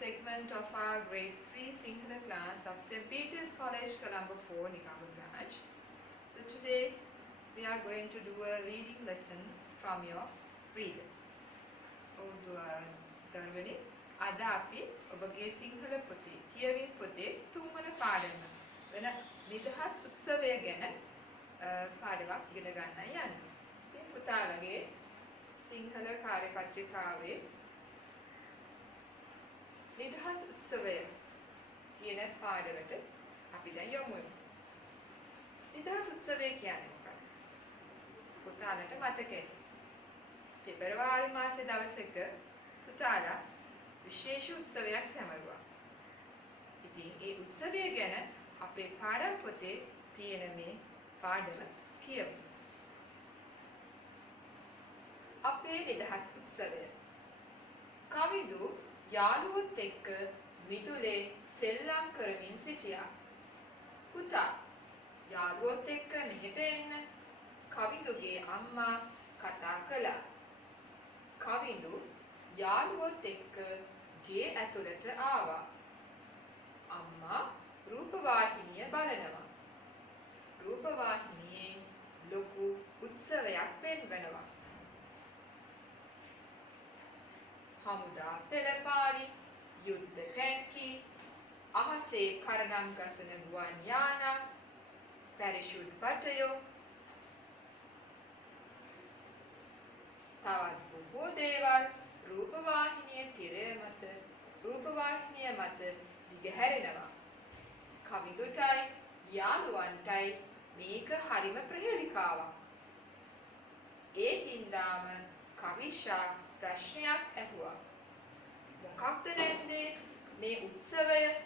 segment of our grade 3 Sinhala class of St. Peter's College, Colombo 4, Nikamu branch. So today we are going to do a reading lesson from your reader. දරුවනි අද අපි ඔබගේ සිංහල පොතේ කියවින් පොතේ 3 වන පාඩම වෙන නිදහස් උත්සවය ගැන පාඩමක් ඉගෙන ගන්න යන්නේ. ඉතින් පුතාලගේ සිංහල කාර්යපත්‍රිකාවේ නිදහස් උත්සවය කියන පාඩමට අපි දැන් යමු. නිදහස් උත්සවය කියන්නේ මොකක්ද? පුතාලට මතකයි. පෙබරවාරි මාසේ දවසක පුතාලා විශේෂ උත්සවයක් සැමරුවා. ඉතින් ඒ උත්සවය ගැන අපේ පාඩම් පොතේ තියෙන මේ පාඩම කියමු. අපේ නිදහස් උත්සවය. කවිදු යාළුවොත් එක්ක මිදුලේ සෙල්ලම් කරමින් සිටියා. පුතා යාළුවොත් එක්ක මෙහෙට එන්න කවිදුගේ අම්මා කතා කළා. කවිදු යාළුවොත් එක්ක ගේ ඇතුළට ආවා. අම්මා රූපවාහිනිය බලනවා. රූපවාහිනියේ ලොකු උත්සවයක් පෙන්වනවා. හමුදා පෙළපාලි, යුද්ධ ටැංකි, අහසේ කරණම් ගසන ගුවන් යානා, පැරෂූට් බටයෝ, තවත් බොහෝ දේවල් රූපවාහිනිය මත දිගහැරෙනවා. කවිදුටයි යාළුවන්ටයි මේක හරිම ප්‍රහේලිකාවක්. ඒ හින්දාම කවිෂා ප්‍රශ්නයක් ඇහුවා. මොකක්ද නැන්දේ මේ උත්සවය?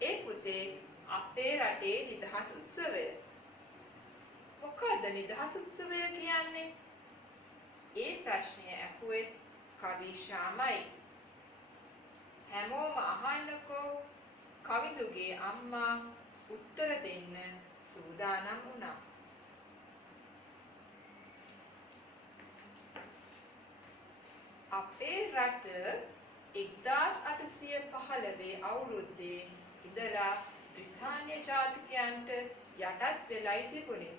ඒ පුතේ අපේ රටේ නිදහස් උත්සවය. මොකද්ද නිදහස් උත්සවය කියන්නේ? ඒ ප්‍රශ්නය ඇහුවේ කවිෂාමයි. හැමෝම අහන්නකෝ. කවිදුගේ අම්මා උත්තර දෙන්න සූදානම් වුණා. අපේ රට 1815 අවුරුද්දේ ඉඳලා බ්‍රිතාන්‍ය ජාතිකයන්ට යටත් වෙලයි තිබුණේ.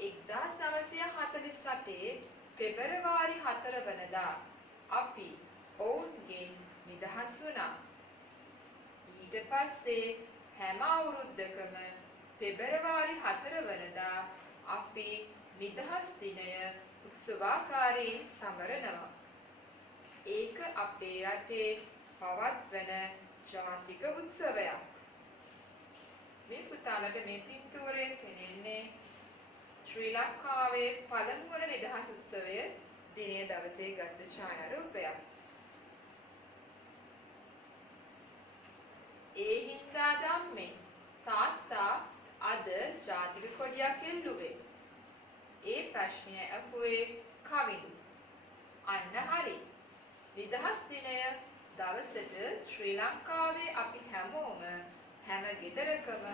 1948 පෙබරවාරි 4 වනදා අපි ඔවුන්ගෙන් නිදහස් වුණා. ඊට පස්සේ හැම අවුරුද්දකම පෙබරවාරි 4 වනදා අපි නිදහස් දිනය උත්සවාකාරයෙන් සමරනවා. ඒක අපේ රටේ පවත්වන ජාතික උත්සවයක්. මේ පුතාලට මේ පින්තූරයෙන් පෙනෙන්නේ ශ්‍රී ලංකාවේ පළමු වන නිදහස් උත්සවය දිනේ දවසේ ගත්ත ඡායාරූපයක්. ඒ හින්දා ධම්මේ තාත්තා අද ජාතික කොඩියක් එල්ලුවේ. ඒ ප්‍රශ්නය අහුවේ කවිදු. අන්න හරි. නිදහස් දිනය දවසට ශ්‍රී ලංකාවේ අපි හැමෝම හැම ගෙදරකම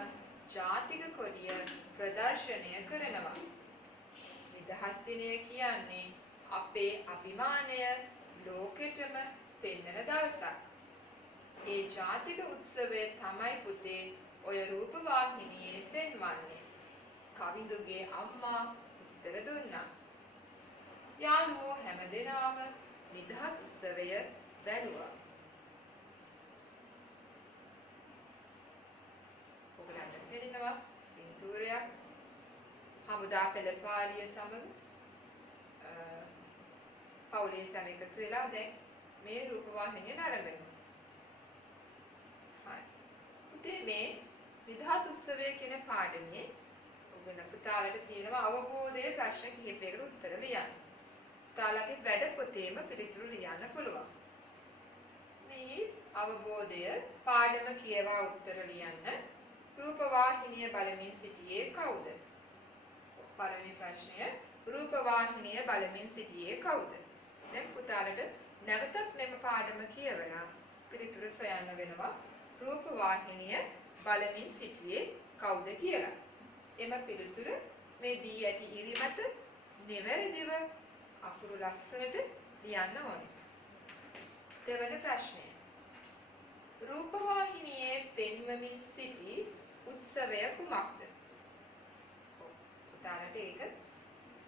ජාතික කොඩිය ප්‍රදර්ශනය කරනවා. නිදහස් දිනය කියන්නේ අපේ අභිමානය ලෝකෙටම පෙන්වන දවසක්. ඒ ජාතික උත්සවය තමයි පුතේ ඔය රූපවාහිනියේ පෙන්වන්නේ. කවිදුගේ අම්මා උත්තර දුන්නා. යාළුවෝ හැමදෙනාම නිදහස් උත්සවය බැලුවා. ඔයගලන්ට පෙනෙනවා පින්තූරයක් හමුදා පෙළපාලිය සමග පවුලේ සැම එකතු වෙලා දැන් මේ රූපවාහිනිය නරඹනවා. හරි. පුතේ මේ නිදහස් උත්සවය කියන පාඩමේ ඔයගොල්ලෝ පුතාලට තියෙනවා අවබෝධයේ ප්‍රශ්න කිහිපයකට උත්තර ලියන්න. පුතාලගේ වැඩ පොතේම පිළිතුරු ලියන්න පුළුවන්. මේ අවබෝධය පාඩම කියවා උත්තර ලියන්න. රූපවාහිනිය බලමින් සිටියේ කවුද? පළවෙනි ප්‍රශ්නය රූපවාහිනිය බලමින් සිටියේ කවුද? දැන් පුතාලට නැවතත් මෙම පාඩම කියවලා පිළිතුරු සොයන්න වෙනවා. රූපවාහිනිය බලමින් සිටියේ කවුද කියලා. එම පිළිතුර මේ දී ඇති ඉරි මත නිවැරදිව අකුරු ලස්සනට ලියන්න ඕනේ. දෙවන ප්‍රශ්නය. රූපවාහිනියේ පෙන්වමින් සිටි උත්සවය කුමක්ද? පුතාලට ඒක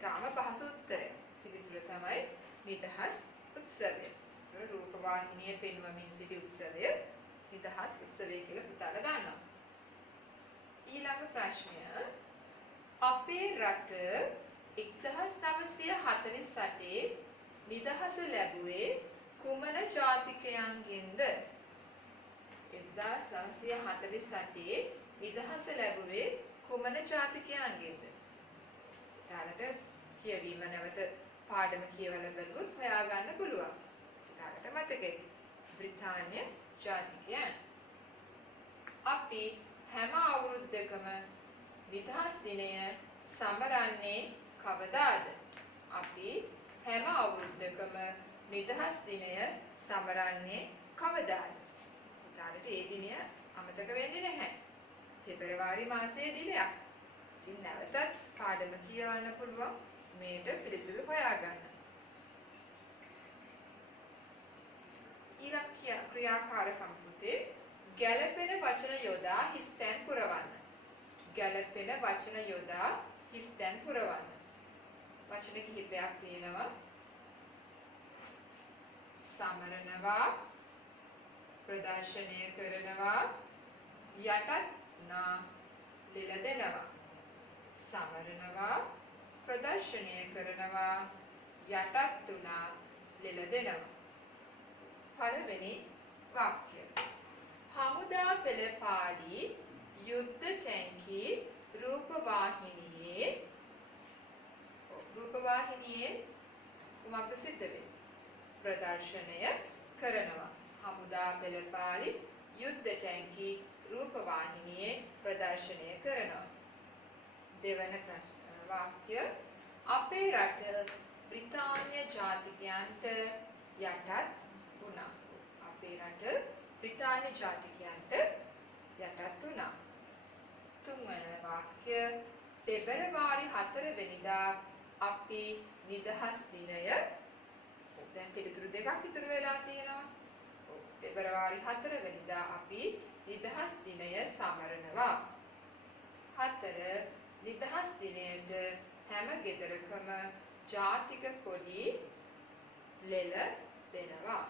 තාම පහසු උත්තරයක්. පිළිතුර තමයි නිදහස් උත්සවය. ඒතර රූපවාහිනියේ පෙන්වමින් සිටි උත්සවය නිදහස් උත්සවය කියලා පුතාලා දන්නවා. ඊළඟ ප්‍රශ්නය. අපේ රට 1948 නිදහස ලැබුවේ කුමන ජාතිකයන්ගෙන්ද? 1948 නිදහස ලැබුවේ කුමන ජාතිකයන්ගෙන්ද? ඊළඟට කියවීම නැවත පාඩම කියවලා බලුවොත් හොයාගන්න පුළුවන්. ඊළඟට මතකයි. බ්‍රිතාන්‍ය ජාතිකයන්. අපි හැම අවුරුද්දකම නිදහස් දිනය සමරන්නේ කවදාද? අපි හැම අවුරුද්දකම නිදහස් දිනය සමරන්නේ කවදාද? පුතාලට ඒ දිනය අමතක වෙන්නේ නැහැ. පෙබරවාරි මාසයේ දිනයක්. ඉතින් නැවතත් පාඩම කියවන්න පුළුවන් මේට පිළිතුරු හොයාගන්න. ඊළඟ ක්‍රියාකාරකම් පුතේ ගැළපෙන වචන යොදා හිස්තැන් පුරවන්න. ගැළපෙන වචන යොදා හිස්තැන් පුරවන්න. වචන කිහිපයක් තියෙනවා. සමරනවා, ප්‍රදර්ශනය කරනවා, යටත් නා ලෙල දෙනවා. සමරනවා, ප්‍රදර්ශනය කරනවා, යටත් තුනා ලෙල දෙනවා. පළවෙනි වාක්‍ය. හමුදා පෙළපාළි යුද්ධ ටැංකි රූපවාහිනියේ කුමක්ද සිද්ධ වෙන්නේ? ප්‍රදර්ශනය කරනවා. හමුදා පෙළපාළි යුද්ධ ටැංකි රූපවාහිනියේ ප්‍රදර්ශනය කරනවා. දෙවන වාක්‍ය. අපේ රට බ්‍රිතාන්‍ය ජාතිකයන්ට යටත් වුණා. අපේ රට බ්‍රිතාන්‍ය ජාතිකයන්ට යටත් වුණා. තුන්වන වාක්‍ය. පෙබරවාරි 4 වෙනිදා අපි නිදහස් දිනය. දැන් පිළිතුරු දෙකක් ඉතුරු වෙලා තියෙනවා. පෙබරවාරි 4 වෙනිදා අපි නිදහස් දිනය සමරනවා. 4 නිදහස් දිනයට හැම ගෙදරකම ජාතික කොඩි ලෙල දෙනවා.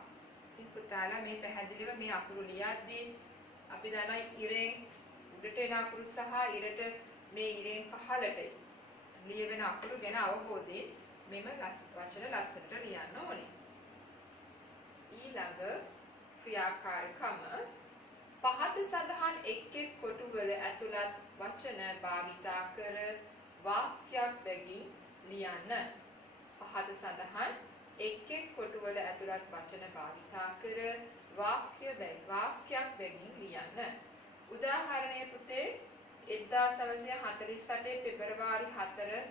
ඉතින් පුතාලා මේ පැහැදිලිව මේ අකුරු ලියද්දී අපි දන්නා ඉරෙන් උඩට එන අකුරු සහ ඉරට මේ ඉරෙන් පහළට ලියවෙන අකුරු ගැන අවබෝධයෙන් මෙම වචන ලස්සනට ලියන්න ඕනේ. ඊළඟ ක්‍රියාකාරකම පහත සඳහන් එක් කොටුවල ඇතුළත් වචන භාවිතා කර වාක්‍යයක් බැගින් ලියන්න. පහත සඳහන් එක් කොටුවල ඇතුළත් වචන භාවිතා කර වාක්‍යයක් බැගින් ලියන්න. උදාහරණය පුතේ 1948 පෙබරවාරි 4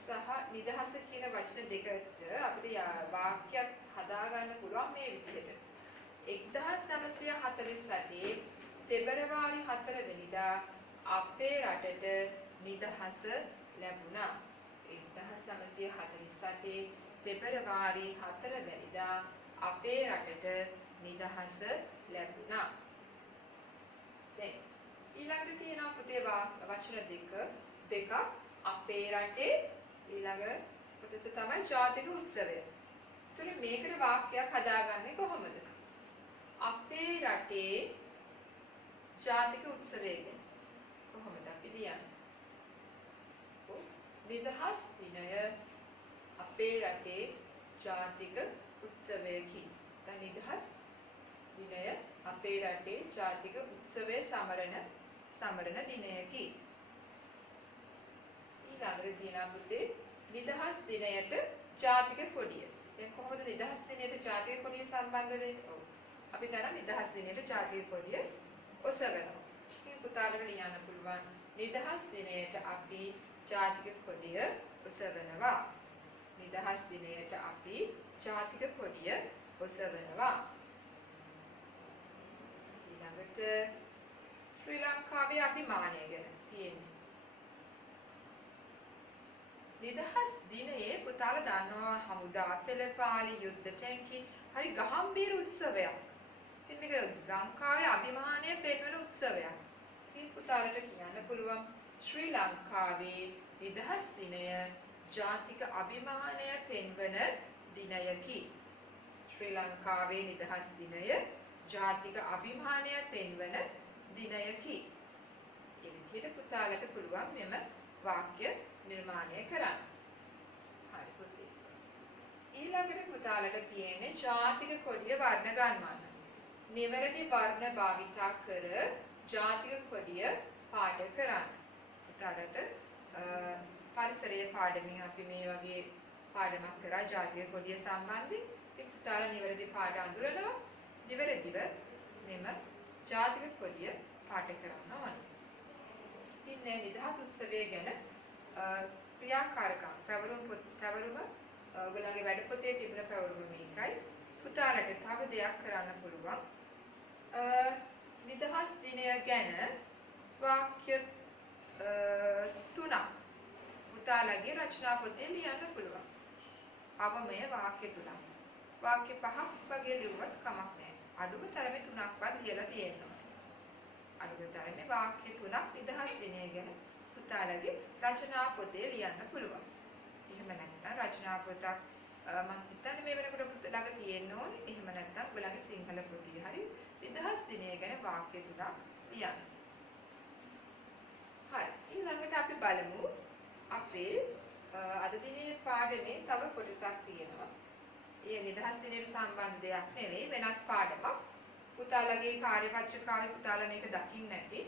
සහ නිදහස කියන වචන දෙකට අපිට වාක්‍යයක් හදාගන්න පුළුවන් මේ විදිහට. 1948 පෙබරවාරි 4 වෙනිදා අපේ රටට නිදහස ලැබුණා. 1948 පෙබරවාරි 4 වෙනිදා අපේ රටට නිදහස ලැබුණා. දැන් ඊළඟට තියෙනවා පුතේ වචන දෙකක් අපේ රටේ ඊළඟ කොටස තමයි ජාතික උත්සවය. එතකොට මේකට වාක්‍යයක් හදාගන්නේ කොහොමද? අපේ රටේ ජාතික උත්සවය ගැන කොහොමද අපි ලියන්නේ? නිදහස් දිනය අපේ රටේ ජාතික උත්සවයකි. දැන් නිදහස් දිනය අපේ රටේ ජාතික උත්සවය සමරන දිනයකි. ඊළඟට තියෙනවා පුතේ නිදහස් දිනයට ජාතික කොඩිය. දැන් කොහොමද නිදහස් දිනයට ජාතික කොඩිය සම්බන්ධ වෙන්නේ? අපි දන්නා නිදහස් දිනයට ජාතික කොඩිය ඔසවනවා. ඉතින් පුතාලට ලියන්න පුළුවන් නිදහස් දිනයට අපි ජාතික කොඩිය ඔසවනවා. නිදහස් දිනයට අපි ජාතික කොඩිය ඔසවනවා. ඊළඟට ශ්‍රී ලංකාවේ අභිමානය ගැන තියෙන්නේ. නිදහස් දිනයේ පුතාලා දන්නවා හමුදා පෙළපාලි යුද්ධ ටැංකි හරි ගහම්බීර උත්සවයක්. ඉතින් මේක ලංකාවේ අභිමානය පෙන්වන උත්සවයක්. ඉතින් පුතාලට කියන්න පුළුවන් ශ්‍රී ලංකාවේ නිදහස් දිනය ජාතික අභිමානය පෙන්වන දිනයකි. ශ්‍රී ලංකාවේ නිදහස් දිනය ජාතික අභිමානය පෙන්වන දිනයකි. ඒ විදිහට පුතාලට පුළුවන් මෙම වාක්‍ය නිර්මාණය කරන්න. හරි පුතේ. ඊළඟට පුතාලට තියෙන්නේ ජාතික කොඩිය වර්ණ ගන්වන්න. නිවැරදි වර්ණ භාවිතා කර ජාතික කොඩිය පාඩ කරන්න. පුතාලට පරිසරයේ පාඩමින් අපි මේ වගේ පාඩමක් කරා ජාතික කොඩිය සම්බන්ධයෙන්. ඉතින් පුතාලා නිවැරදි පාඩ අඳුරනවා. නිවැරදිව මෙම ජාතික කොඩිය පාඩ කරන්න ඕනේ. ඉතින් මේ නිදහස් උත්සවය ගැන ක්‍රියාකාරකම් පැවරුම ඔයගොල්ලන්ගේ වැඩ පොතේ තිබුණ පැවරුම මේකයි. පුතාලට තව දෙයක් කරන්න පුළුවන්. නිදහස් දිනය ගැන වාක්‍ය 3ක් පුතාලගේ රචනා පොතේ ලියන්න පුළුවන්. අවමය වාක්‍ය 3ක්. වාක්‍ය 5ක් වගේ ලියුවත් කමක් නැහැ. අඩුම තරමේ 3ක්වත් ලියලා තියෙනවා. අඩුම තරමේ වාක්‍ය 3ක් නිදහස් දිනය ගැන පුතාලගේ රචනා පොතේ ලියන්න පුළුවන්. එහෙම නැත්නම් රචනා පොතක් මම හිතන්නේ මේ වෙනකොට ළඟ තියෙන්න ඕනේ. එහෙම නැත්නම් ඔයගලගේ සිංහල පොතේ හරි නිදහස් දිනය ගැන වාක්‍ය 3ක් ලියන්න. හරි. ඊළඟට අපි බලමු අපේ අද දිනේ පාඩමේ තව කොටසක් තියෙනවා. ඒ නිදහස් දිනයට සම්බන්ධ දෙයක් නෙවෙයි වෙනත් පාඩමක්. පුතාලගේ කාර්යපත්‍රිකාවේ පුතාලා මේක දකින්න ඇති.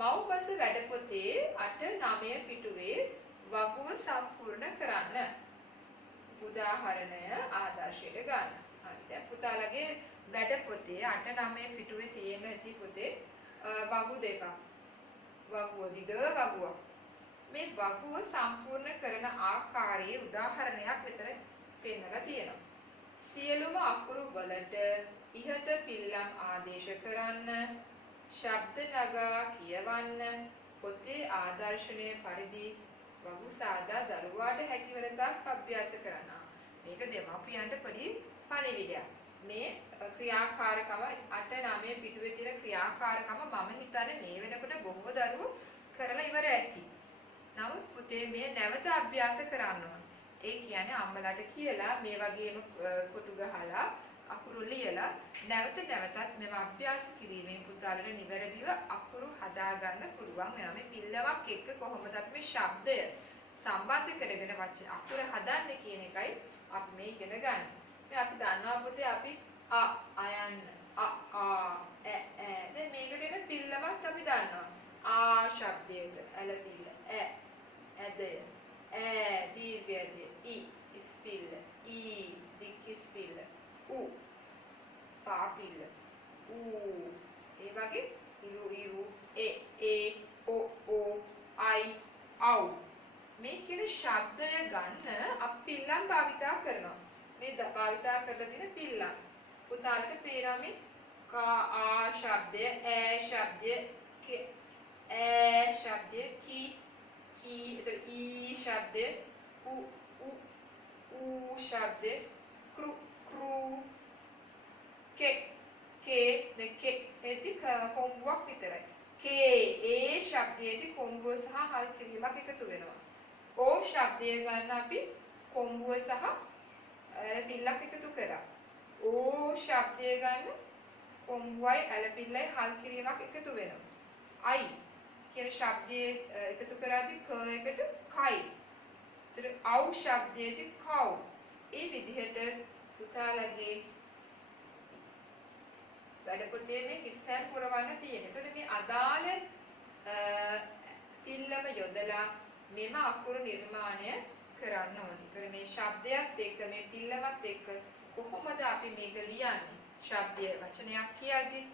මව්බස වැඩපොතේ 8-9 පිටුවේ වගුව සම්පූර්ණ කරන්න. උදාහරණය ආදර්ශයට ගන්න. හරි. දැන් පුතාලගේ වැඩපොතේ 8-9 පිටුවේ තියෙන ඇති පොතේ වගු දෙකක්. වගුව දිග වගුවක්. මේ වගුව සම්පූර්ණ කරන ආකාරයේ උදාහරණයක් මෙතන පෙන්නලා තියෙනවා. සියලුම අකුරු වලට ඉහත පිල්ලම් ආදේශ කරන්න, ශබ්ද නගා කියවන්න, පොතේ ආදර්ශනය පරිදි වගු සාදා දරුවාට හැකිවරතක් අභ්‍යාස කරන්න. මේක දෙමාපියන්ට පොඩි පණිවිඩයක්. මේ ක්‍රියාකාරකම 8-9 පිටුවේ තියෙන ක්‍රියාකාරකම මම හිතන්නේ මේ වෙනකොට බොහෝ දරුවෝ කරලා ඉවර ඇති. නමුත් පුතේ මේ නැවත අභ්‍යාස කරන්න ඕනේ. ඒ කියන්නේ අම්මලාට කියලා මේ වගේම කොටු ගහලා අකුරු ලියලා නැවත නැවතත් මෙව අභ්‍යාස කිරීමෙන් පුතාලට නිවැරදිව අකුරු හදා ගන්න පුළුවන්. මේ පිල්ලමක් එක්ක කොහොමද අපි මේ ශබ්දය සම්බන්ධ කරගෙන වචන අකුර හදන්නේ කියන එකයි අපි මේ ඉගෙන ගන්න. දැන් අපි දන්නවා පුතේ අපි අයන්න දැන් මේකට එන පිල්ලමක් අපි දන්නවා. ශබ්දයට ඇල පිල්ල ඇදය දීර්ඝය ඊ ස්පිල්ල දික් ස්පිල්ල පාපිල්ල ඒ වගේ ඉරු ඕ අයි අව් මේ කියන ශබ්දය ගන්න අපි පිල්ලම් භාවිතා කරනවා. මේ භාවිතා කරලා තියෙන පිල්ලම් පුතාලට පේනවා මේ ආ ශබ්දය ශබ්දය ශබ්දය කී එතකොට ඊ ශබ්දය ඌ ශබ්දය කෘ එති කොම්බුවක් විතරයි. ඒ ශබ්දයේදී කොම්බුව සහ හල් කිරීමක් එකතු වෙනවා. ඕ ශබ්දය ගන්න අපි කොම්බුව සහ පිල්ලක් එකතු කරා. ඕ ශබ්දය ගන්න කොම්බුවයි ඇලපිල්ලයි හල් කිරීමක් එකතු වෙනවා. අයි කියන ශබ්දයේ එකතු කරාදී ක එකට කයි. ඒතර අව් ශබ්දයේදී කව්. ඒ විදිහට පුතාලගේ වැඩ පොතේ මේ ස්ථාන පුරවන්න තියෙනවා. එතකොට මේ අදාළ පිල්ලම යොදලා මෙම අකුරු නිර්මාණය කරන්න ඕනේ. ඒතකොට මේ ශබ්දයක් එක්ක මේ පිල්ලමත් එක්ක කොහොමද අපි මේක ලියන්නේ? ශබ්දය වචනයක් කියද්දී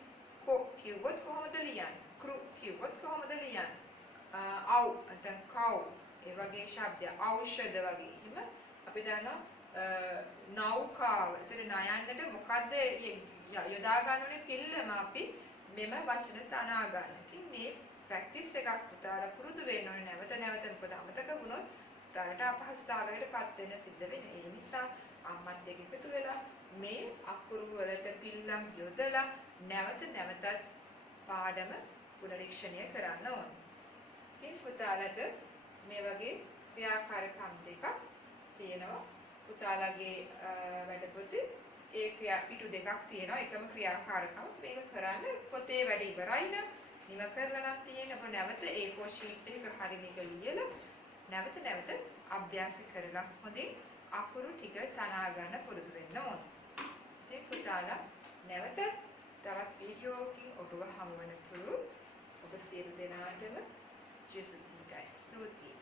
කො කිව්වොත් කොහොමද ලියන්නේ? කෘ කිව්වොත් කොහොමද ලියන්නේ? අව් නැත්නම් කව් ඒ වගේ ශබ්ද ඖෂධ වගේ. එහෙම අපි දන්නවා නෞකාව. ඒතර නයන්නට මොකද්ද යොදා ගන්න ඕනේ පිල්ලම අපි මෙම වචන තනා ගන්න. ඉතින් මේ ප්‍රැක්ටිස් එකක් පුතාලා පුරුදු වෙන්න ඕනේ නැවත නැවත. මොකද අමතක වුණොත් පුතාලට අපහසුතාවයකට පත් වෙන්න සිද්ධ වෙන්නේ. ඒ නිසා අම්මත් එක්ක එකතු වෙලා මේ අකුරු වලට පිල්ලම් යොදලා නැවතත් පාඩම පුනරීක්ෂණය කරන්න ඕන. ඉතින් පුතාලට මේ වගේ ක්‍රියාකාරකම් දෙකක් තියෙනවා. පුතාලගේ වැඩපොතේ ඒ ක්‍රියා පිටු දෙකක් තියෙනවා. එකම ක්‍රියාකාරකම මේක කරන්න පොතේ වැඩ ඉවරයි නම් නිම කරලා නම් තියෙන ඔබ නැවත A4 sheet එක හරින එක ලියලා නැවත අභ්‍යාස කරලා හොඳින් අකුරු ටික තනා ගන්න පුරුදු වෙන්න ඕන. ඉතින් පුතාලා නැවත තවත් වීඩියෝකින් ඔබව හමු වෙන තුරු ඔබ සියලු දෙනාටම ජේසුස් ස්තුතියි.